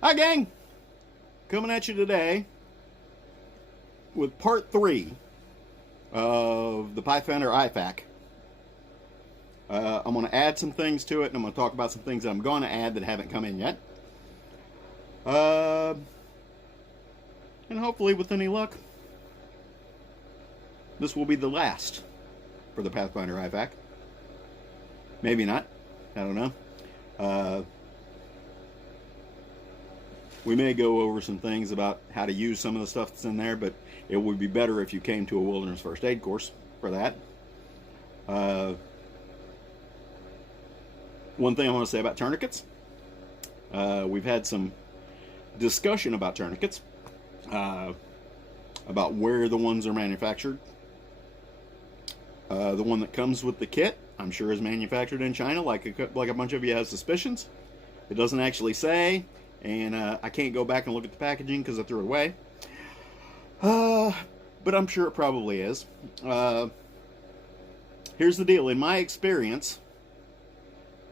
Hi, gang! Coming at you today with part 3 of the Pathfinder IFAK. I'm going to add some things to it, and I'm going to talk about some things that I'm going to add that haven't come in yet. And hopefully, with any luck, this will be the last for the Pathfinder IFAK. Maybe not. I don't know. We may go over some things about how to use some of the stuff that's in there, but it would be better if you came to a wilderness first aid course for that. One thing I want to say about tourniquets. We've had some discussion about tourniquets, about where the ones are manufactured. The one that comes with the kit, I'm sure, is manufactured in China, like a bunch of you have suspicions. It doesn't actually say, and I can't go back and look at the packaging because I threw it away. But I'm sure it probably is. Here's the deal. In my experience,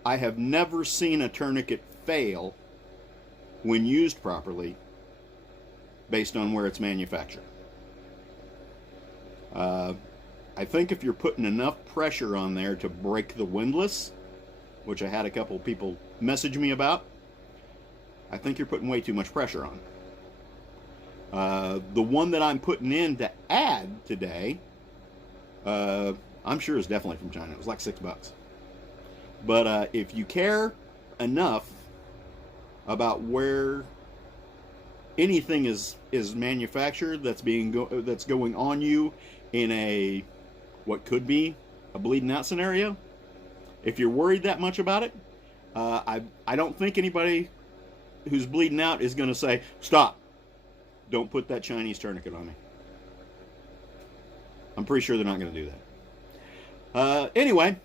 I have never seen a tourniquet fail when used properly based on where it's manufactured. I think if you're putting enough pressure on there to break the windlass, which I had a couple people message me about, I think you're putting way too much pressure on. The one that I'm putting in to add today, I'm sure is definitely from China. It was like $6. But if you care enough about where anything is manufactured that's going on you in a what could be a bleeding out scenario, if you're worried that much about it, I don't think anybody who's bleeding out is going to say, stop, don't put that Chinese tourniquet on me. I'm pretty sure they're not going to do that. Anyway,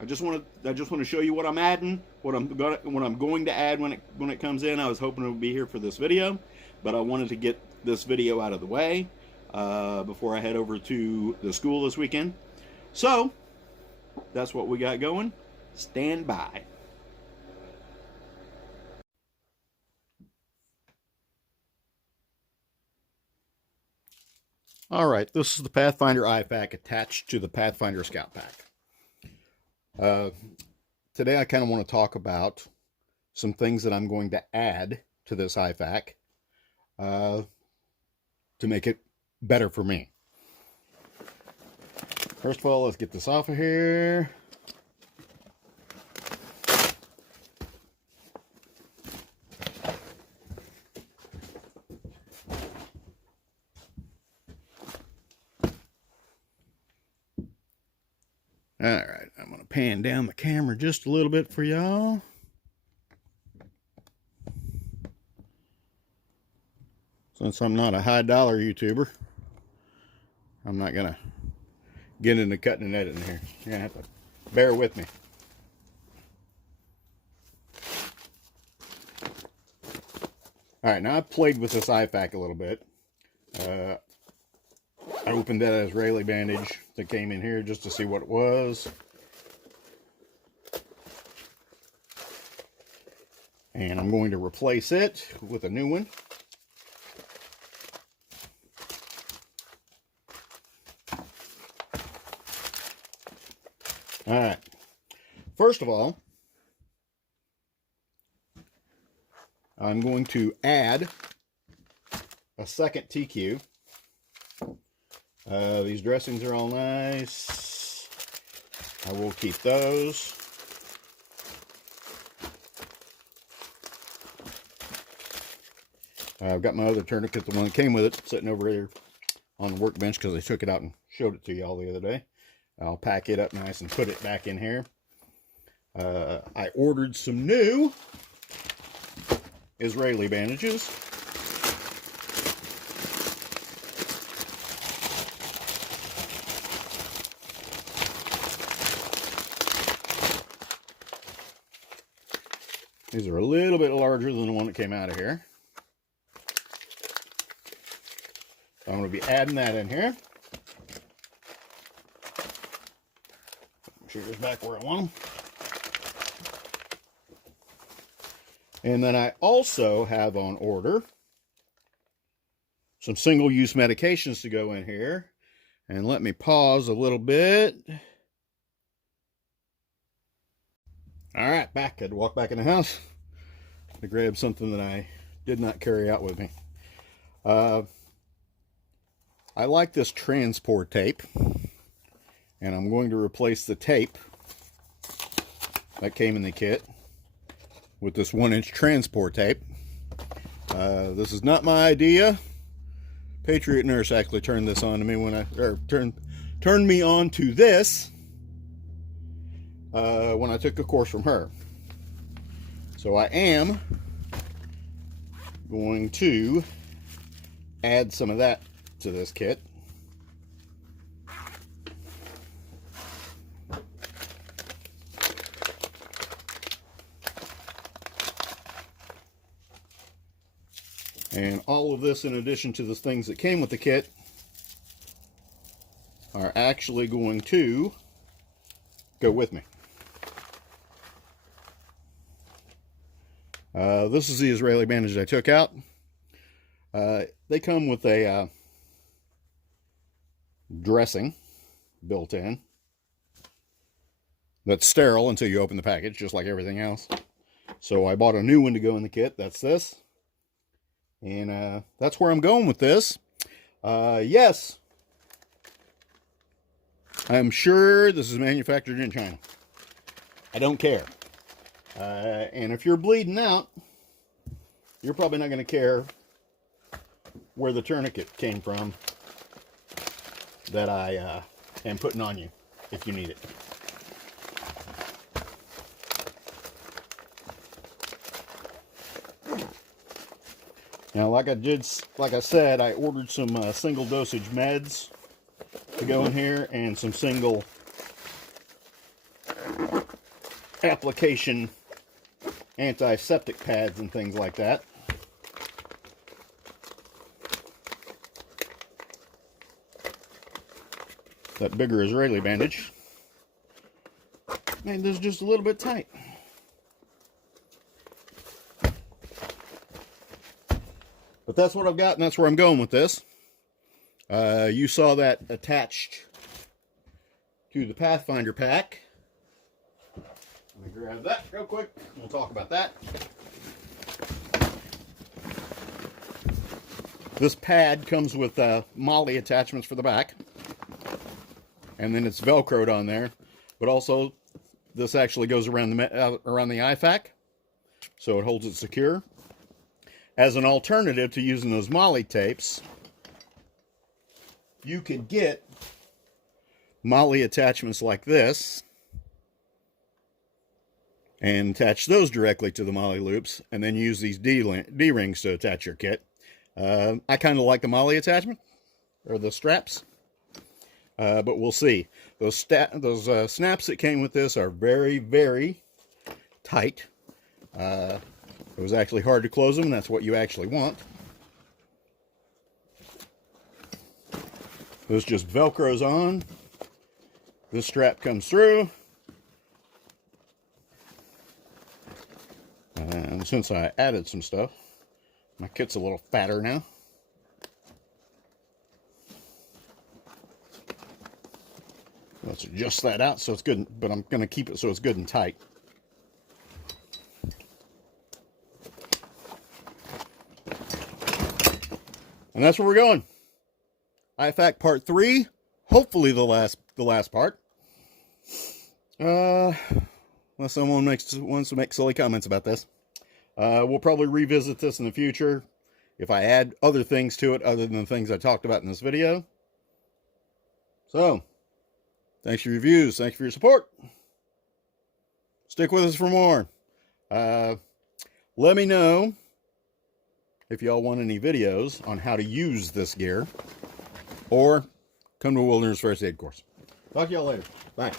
I just want to show you what I'm adding, what I'm going to add when it comes in. I was hoping it would be here for this video, but I wanted to get this video out of the way before I head over to the school this weekend. So that's what we got going. Stand by. All right, this is the Pathfinder IFAK attached to the Pathfinder Scout Pack. Today I kind of want to talk about some things that I'm going to add to this IFAK to make it better for me. First of all, let's get this off of here. All right, I'm going to pan down the camera just a little bit for y'all. Since I'm not a high-dollar YouTuber, I'm not going to get into cutting and editing here. You're going to have to bear with me. All right, now I've played with this IFAK a little bit. I opened that Israeli bandage that came in here just to see what it was. And I'm going to replace it with a new one. All right. First of all, I'm going to add a second TQ. These dressings are all nice. I will keep those. I've got my other tourniquet, the one that came with it, sitting over here on the workbench because I took it out and showed it to y'all the other day. I'll pack it up nice and put it back in here. I ordered some new Israeli bandages. These are a little bit larger than the one that came out of here. So I'm going to be adding that in here. Put my shooters back where I want them. And then I also have on order some single-use medications to go in here. And let me pause a little bit. All right, back. I had to walk back in the house to grab something that I did not carry out with me. I like this transport tape, and I'm going to replace the tape that came in the kit with this 1-inch transport tape. This is not my idea. Patriot Nurse actually turned this on to me when I turned me on to this when I took a course from her. So I am going to add some of that to this kit. And all of this, in addition to the things that came with the kit, are actually going to go with me. This is the Israeli bandage I took out. They come with a dressing built in that's sterile until you open the package, just like everything else. So I bought a new one to go in the kit. That's this. And that's where I'm going with this. Yes, I'm sure this is manufactured in China. I don't care. And if you're bleeding out, you're probably not going to care where the tourniquet came from that I am putting on you if you need it. Now, like I said, I ordered some single dosage meds to go in here and some single application antiseptic pads and things like that. That bigger Israeli bandage made this just a little bit tight. But that's what I've got, and that's where I'm going with this. You saw that attached to the Pathfinder pack. Let me grab that real quick. We'll talk about that. This pad comes with MOLLE attachments for the back. And then it's Velcroed on there. But also, this actually goes around the IFAK. So it holds it secure. As an alternative to using those MOLLE tapes, you could get MOLLE attachments like this and attach those directly to the MOLLE loops, and then use these D-rings to attach your kit. I kind of like the MOLLE attachment, or the straps, but we'll see. Those snaps that came with this are very, very tight. It was actually hard to close them, and that's what you actually want. This just Velcros on. This strap comes through. And since I added some stuff, my kit's a little fatter now. Let's adjust that out so it's good, but I'm going to keep it so it's good and tight. And that's where we're going. IFAK part 3. Hopefully the last part. Unless someone wants to make silly comments about this. We'll probably revisit this in the future if I add other things to it other than the things I talked about in this video. So, thanks for your views. Thanks for your support. Stick with us for more. Let me know if y'all want any videos on how to use this gear, or come to a wilderness first aid course. Talk to y'all later. Bye.